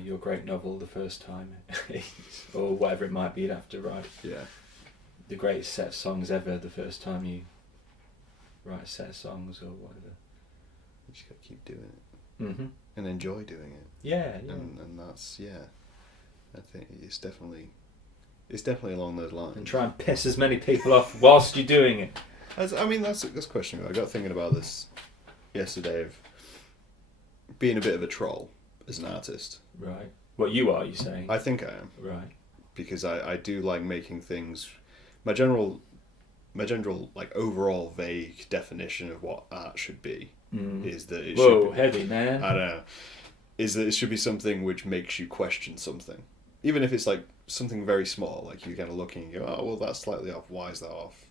Your great novel the first time, or whatever it might be. You'd have to write. Yeah. The greatest set of songs ever the first time you write a set of songs or whatever. You just got to keep doing it. And enjoy doing it. Yeah. And that's I think it's definitely along those lines. And try and piss as many people off whilst you're doing it. That's questionable. I got thinking about this yesterday of being a bit of a troll as an artist. Right. What you are, you saying? I think I am. Right. Because I do like making things. My general like overall vague definition of what art should be is that it should be, heavy man. I don't know. Is that it should be something which makes you question something, even if it's like something very small, like you're kind of looking and you go, oh well, that's slightly off. Why is that off?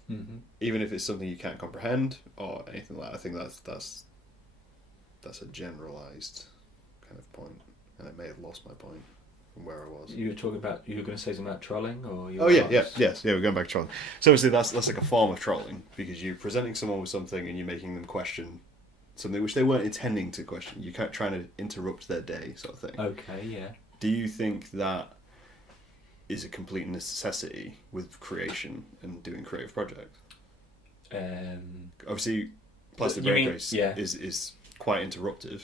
Even if it's something you can't comprehend or anything like that. I think that's a generalized kind of point, and it may have lost my point from where I was. You were talking about, you were going to say something about trolling, or we're going back to trolling. So obviously that's like a form of trolling, because you're presenting someone with something and you're making them question something which they weren't intending to question. You're trying to interrupt their day, sort of thing. Okay, yeah. Do you think that is a complete necessity with creation and doing creative projects? Obviously, Plastic Brain Race is quite interruptive.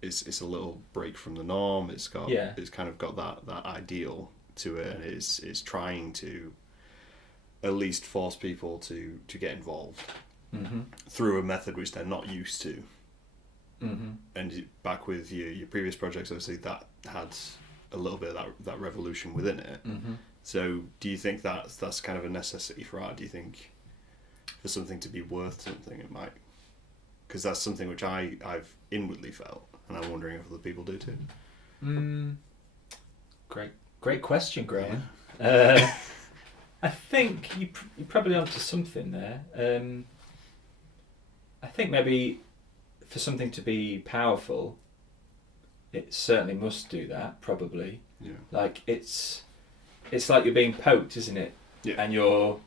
It's a little break from the norm. It's kind of got that ideal to it, and it's trying to at least force people to get involved through a method which they're not used to. And back with your previous projects, obviously that had a little bit of that revolution within it. So do you think that's kind of a necessity for art? Do you think for something to be worth something, it might? Because that's something which I've inwardly felt, and I'm wondering if other people do too. Great question, Graham. I think you're probably onto something there. I think maybe for something to be powerful, it certainly must do that, probably. Yeah. Like it's like you're being poked, isn't it? Yeah. And your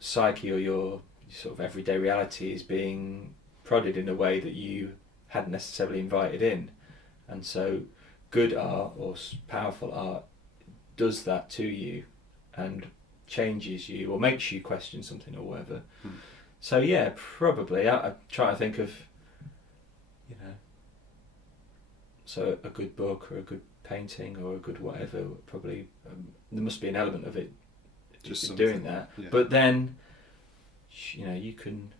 psyche or your sort of everyday reality is being prodded in a way that you hadn't necessarily invited in, and so good art or powerful art does that to you and changes you or makes you question something or whatever. So yeah, probably I try to think of, you know, so a good book or a good painting or a good whatever, probably there must be an element of it just doing that. Yeah. But then, you know, you can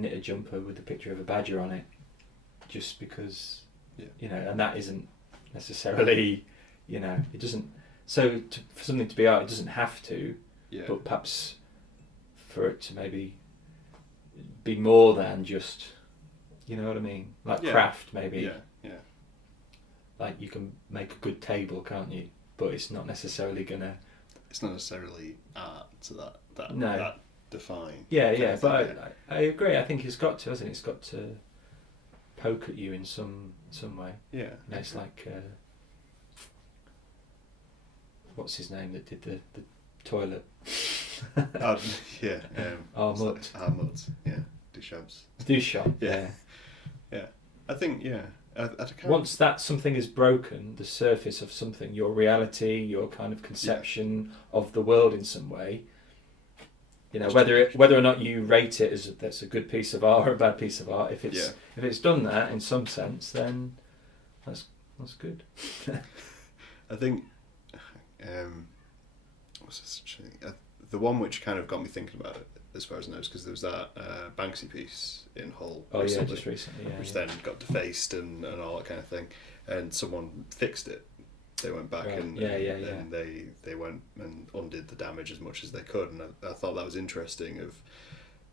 knit a jumper with a picture of a badger on it just because, you know, and that isn't necessarily, you know, it doesn't, so for something to be art, it doesn't have to, but perhaps for it to maybe be more than just, you know what I mean, like craft maybe. Like you can make a good table, can't you? But it's not necessarily gonna. It's not necessarily art to that define. Yeah, but I agree. I think it's got to, hasn't it? It's got to poke at you in some way. Yeah. You know, it's like what's his name that did the toilet? Armut. Yeah. Duchamp. Yeah. I think once that something is broken, the surface of something, your reality, your kind of conception of the world in some way, you know, whether or not you rate it as that's a good piece of art or a bad piece of art, if it's done that in some sense, then that's good. I think the one which kind of got me thinking about it, as far as I know, because there was that Banksy piece in Hull just recently, which then got defaced and all that kind of thing, and someone fixed it. They went back and they went and undid the damage as much as they could, and I thought that was interesting, of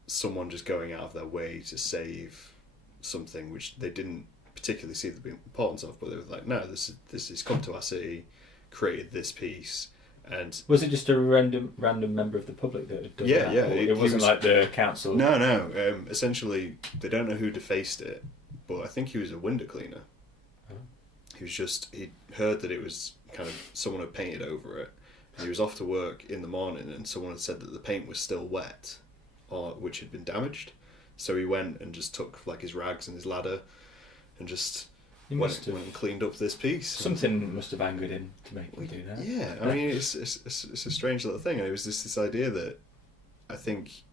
someone just going out of their way to save something which they didn't particularly see the importance of, but they were like, no, this has come to our city, created this piece. And was it just a random member of the public that had done that? Yeah. It wasn't like the council? No. Essentially, they don't know who defaced it, but I think he was a window cleaner. Oh. He heard that it was kind of, someone had painted over it, and he was off to work in the morning, and someone had said that the paint was still wet, or which had been damaged. So he went and just took like his rags and his ladder, and just went and cleaned up this piece. Something must have angered him to make him do that. Yeah, I mean, it's a strange little thing. And it was this idea that I think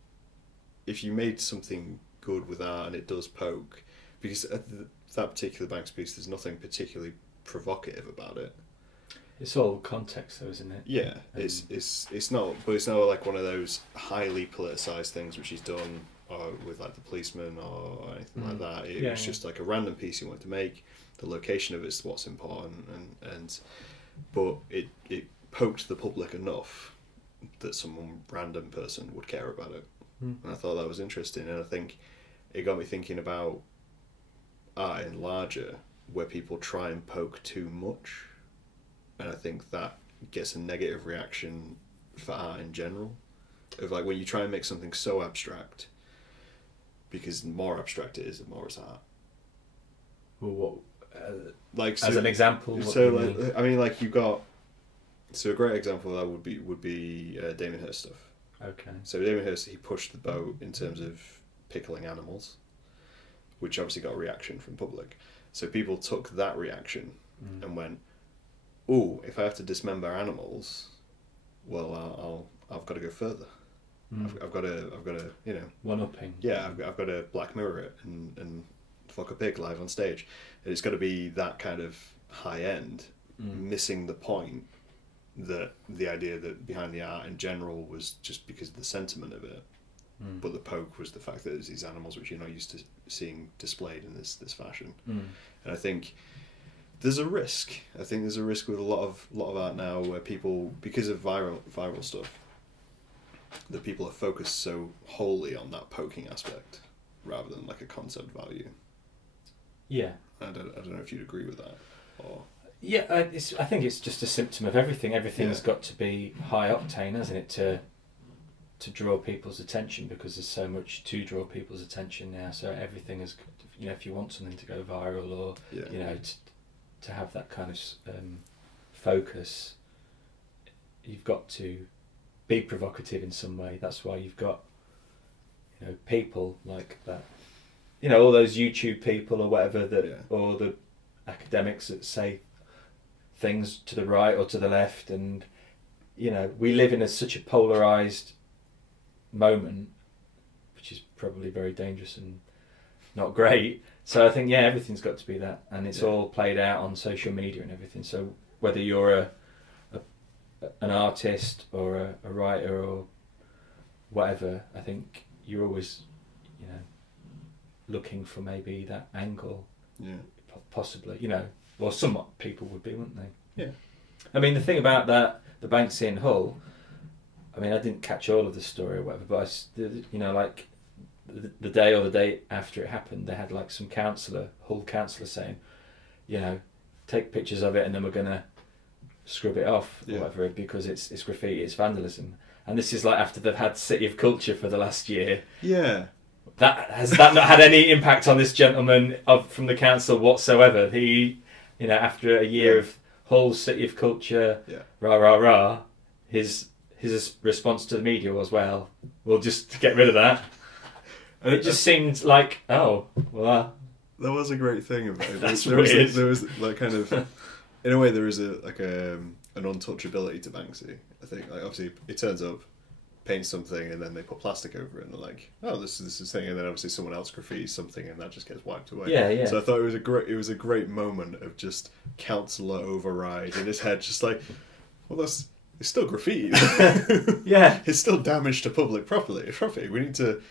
if you made something good with art and it does poke, because at that particular Banks piece, there's nothing particularly provocative about it. It's all context, though, isn't it? Yeah, it's not, but it's not like one of those highly politicised things which he's done with like the policeman or anything like that. It was just like a random piece he wanted to make. The location of it's what's important, but it poked the public enough that some random person would care about it. And I thought that was interesting, and I think it got me thinking about art in larger, where people try and poke too much, and I think that gets a negative reaction for art in general, of like when you try and make something so abstract, because the more abstract it is, the more it's art. Well, what? Like as an example, you've got. So a great example of that would be Damien Hirst stuff. Okay. So Damien Hirst, he pushed the boat in terms of pickling animals, which obviously got a reaction from public. So people took that reaction and went, "Oh, if I have to dismember animals, well, I've got to go further. I've got to, you know, one-upping. Yeah, I've got to Black Mirror it and fuck a pig live on stage, and it's got to be that kind of high end, missing the point that the idea that behind the art in general was just because of the sentiment of it, but the poke was the fact that there's these animals which you're not used to seeing displayed in this fashion. And I think there's a risk. I think there's a risk with a lot of art now where people, because of viral stuff, that people are focused so wholly on that poking aspect rather than like a concept value. Yeah. I don't know if you'd agree with that. Or yeah, I think it's just a symptom of everything. Everything's got to be high octane, hasn't it, to draw people's attention, because there's so much to draw people's attention now. So everything is, you know, if you want something to go viral or you know to have that kind of focus, you've got to be provocative in some way. That's why you've got, people like that. All those YouTube people or whatever that, Yeah. or the academics that say things to the right or to the left, and we live in such a polarized moment, which is probably very dangerous and not great. So I think everything's got to be that, and it's all played out on social media and everything. So whether you're an artist or a writer or whatever, I think you're always looking for maybe that angle. Yeah. Possibly, or some people would be, wouldn't they? Yeah. I mean, the thing about the Banksy in Hull, I mean, I didn't catch all of the story or whatever, but like the day or the day after it happened, they had like some Hull councillor saying, take pictures of it and then we're gonna scrub it off or whatever, because it's graffiti, it's vandalism. And this is like after they've had City of Culture for the last year. Yeah. Has that not had any impact on this gentleman from the council whatsoever? He, after a year of Hull City of Culture, rah rah rah, his response to the media was, well, we'll just get rid of that. And it just seemed like, oh, well. That was a great thing about it. That's there weird. There was like kind of, in a way, there is an untouchability to Banksy. I think, like, obviously it turns up, paint something, and then they put plastic over it, and they're like, "Oh, this is thing," and then obviously someone else graffitis something, and that just gets wiped away. Yeah. So I thought it was a great moment of just councillor override in his head, just like, well, it's still graffiti. Yeah, it's still damage to public property. We need to.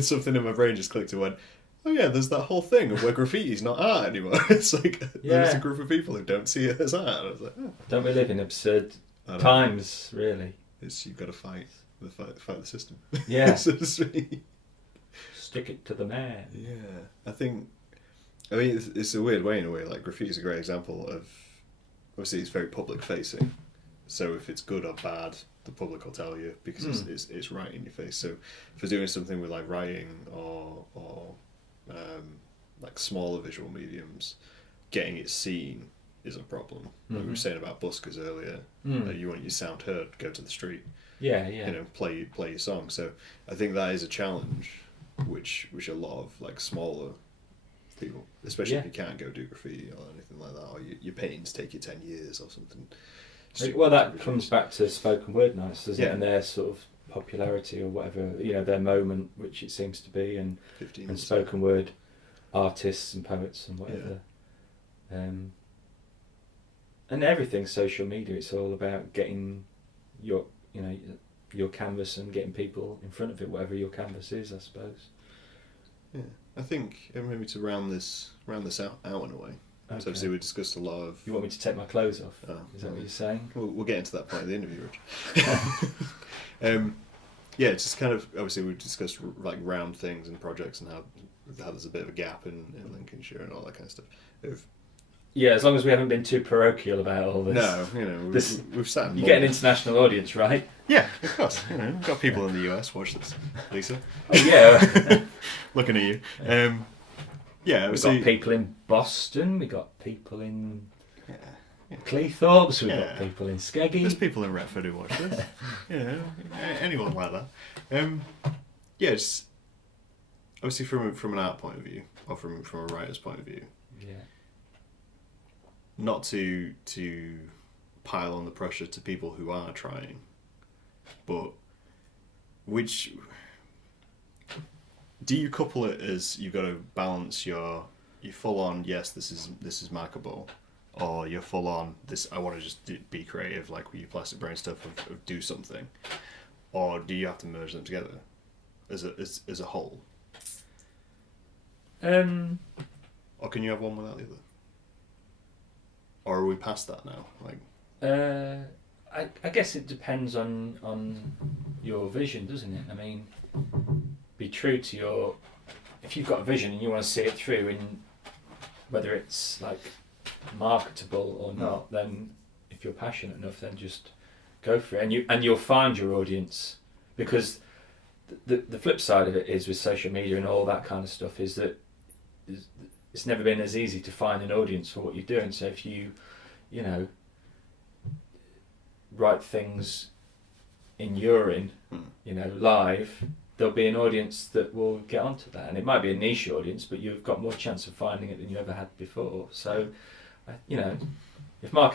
Something in my brain just clicked and went, oh yeah, there's that whole thing of where graffiti's not art anymore. It's like there's a group of people who don't see it as art. I was like, oh. Don't we live in absurd times, really? You've got to fight the system. Yeah. So to speak. Stick it to the man. Yeah. I mean, it's a weird way in a way. Like, graffiti is a great example of, obviously it's very public facing. So if it's good or bad, the public will tell you because it's right in your face. So for doing something with like writing or like smaller visual mediums, getting it seen is a problem. Like we were saying about buskers earlier. You want your sound heard, go to the street. Yeah. Play your song. So I think that is a challenge, which a lot of like smaller people, especially if you can't go do graffiti or anything like that, or your paintings take you 10 years or something. Well, that comes back to spoken word nights, doesn't it? And their sort of popularity or whatever, their moment, which it seems to be, and spoken word artists and poets and whatever. And everything's social media. It's all about getting your canvas and getting people in front of it, whatever your canvas is, I suppose. Yeah, I think maybe to round this out in a way. Okay. So obviously we discussed a lot of... You want me to take my clothes off? Is that what you're saying? We'll get into that point of the interview, Rich. Yeah, it's just kind of... Obviously we discussed like round things and projects and how there's a bit of a gap in Lincolnshire and all that kind of stuff. Yeah, as long as we haven't been too parochial about all this. No, we've sat and... You get an international audience, right? Yeah, of course. We've got people in the US watch this. Lisa? Oh, yeah. Looking at you. Yeah, we've got people in Boston, we've got people in Cleethorpes, we've got people in Skeggy. There's people in Retford who watch this. Anyone like that. It's obviously from an art point of view, or from a writer's point of view. Yeah. Not to pile on the pressure to people who are trying, but do you couple it as you've got to balance your full on, yes, this is markable, or you're full on, this I want to just be creative, like with your plastic brain stuff of do something, or do you have to merge them together as a whole? Or can you have one without the other? Or are we past that now? I guess it depends on your vision, doesn't it? I mean, be true to your... If you've got a vision and you want to see it through, in whether it's like marketable or not, then if you're passionate enough, then just go for it, and you'll find your audience. Because the flip side of it is, with social media and all that kind of stuff, is that it's never been as easy to find an audience for what you're doing. So if you write things in urine, live, there'll be an audience that will get onto that, and it might be a niche audience, but you've got more chance of finding it than you ever had before. So, you know, if I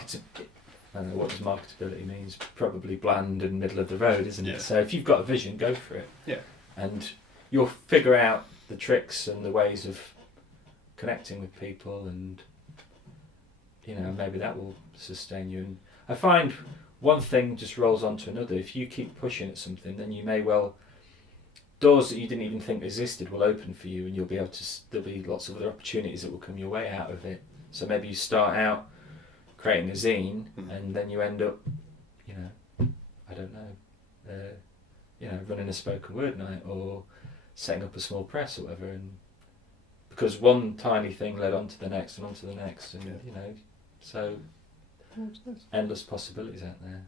don't know what does marketability means. Probably bland and middle of the road, isn't it? So if you've got a vision, go for it. Yeah. And you'll figure out the tricks and the ways of connecting with people, and you know, maybe that will sustain you. And I find one thing just rolls on to another. If you keep pushing at something, then you may well, doors that you didn't even think existed will open for you, and you'll be able to. There'll be lots of other opportunities that will come your way out of it. So maybe you start out creating a zine, and then you end up, you know, I don't know, you know, running a spoken word night or setting up a small press or whatever, and because one tiny thing led on to the next and on to the next, and you know, so endless possibilities out there.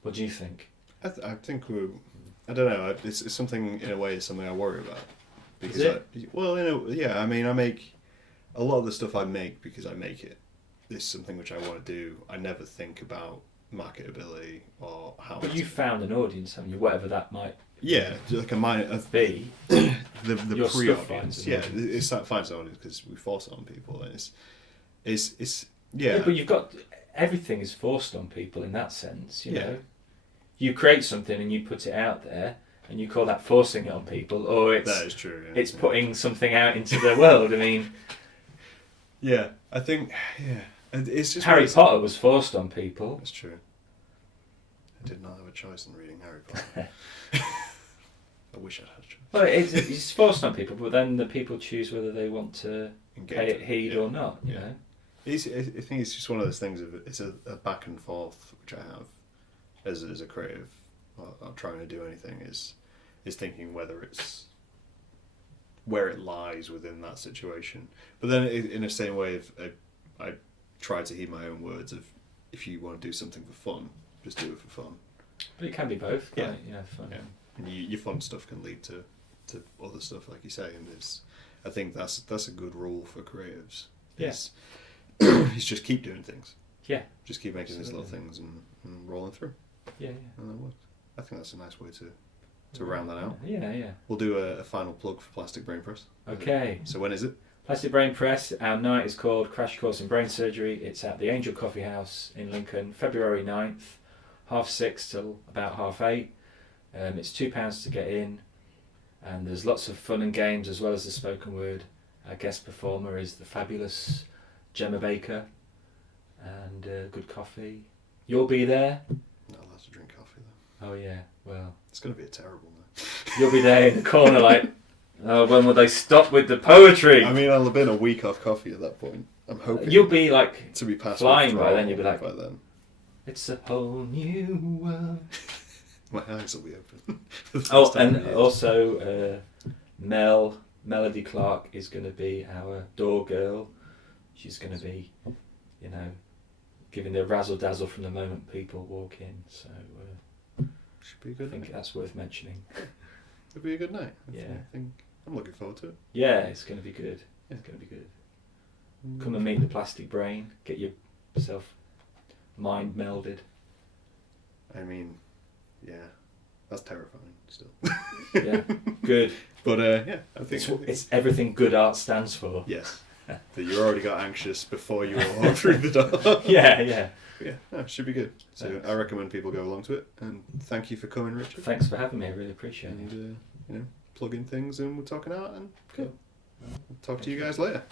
What do you think? I think I don't know. It's something in a way. It's something I worry about because Is it? I mean, I make a lot of the stuff I make because I make it. It's something which I want to do. I never think about marketability or how. But you found an audience, haven't you? Whatever that might. Yeah, like be the pre-audience. Yeah, it's that finds an audience because we force it on people, and it's yeah. But you've got everything is forced on people in that sense. You know, you create something and you put it out there, and you call that forcing it on people, or that is true. Yeah. It's putting something out into the world. I mean, yeah, I think it's just Harry Potter was forced on people. That's true. I did not have a choice in reading Harry Potter. I wish I'd had a choice. Well, it's forced on people, but then the people choose whether they want to pay it heed or not. You know, I think it's just one of those things. It's a back and forth which I have as a creative. I'm trying to do anything is thinking whether it's where it lies within that situation. But then in the same way, I try to heed my own words of if you want to do something for fun, just do it for fun. But it can be both. Yeah, you know, fun. Yeah. And your fun stuff can lead to other stuff, like you say, and I think that's a good rule for creatives. Yes, is just keep doing things. Yeah, just keep making these little things and rolling through. Yeah, and that works. I think that's a nice way to round that out. Yeah. We'll do a final plug for Plastic Brain Press. Okay. So when is it? Plastic Brain Press. Our night is called Crash Course in Brain Surgery. It's at the Angel Coffee House in Lincoln, February 9th, 6:30 till about 8:30. It's £2 to get in, and there's lots of fun and games as well as the spoken word. Our guest performer is the fabulous Gemma Baker, and good coffee. You'll be there. Not allowed to drink coffee though. Oh yeah, well. It's going to be a terrible night. You'll be there in the corner like, oh, when will they stop with the poetry? I mean, I'll have been a week off coffee at that point. I'm hoping. You'll be like to be past flying by then. You'll be like, by then. It's a whole new world. My eyes will be open. And also Melody Clark is going to be our door girl. She's going to be, you know, giving the razzle dazzle from the moment people walk in. So should be a good I think night. that's worth mentioning. It'll be a good night. Yeah. I think I'm looking forward to it. Yeah, it's going to be good. It's going to be good. Come and meet the plastic brain. Get yourself mind melded. I mean, yeah, that's terrifying still. Yeah, good. But yeah, I think it's everything good art stands for. Yes. That you already got anxious before you walked through the door. Yeah. Yeah, no, it should be good. So thanks. I recommend people go along to it, and thank you for coming, Richard. Thanks for having me. I really appreciate it. And you know, plug in things, and we're talking out, and cool. We'll talk to you guys later.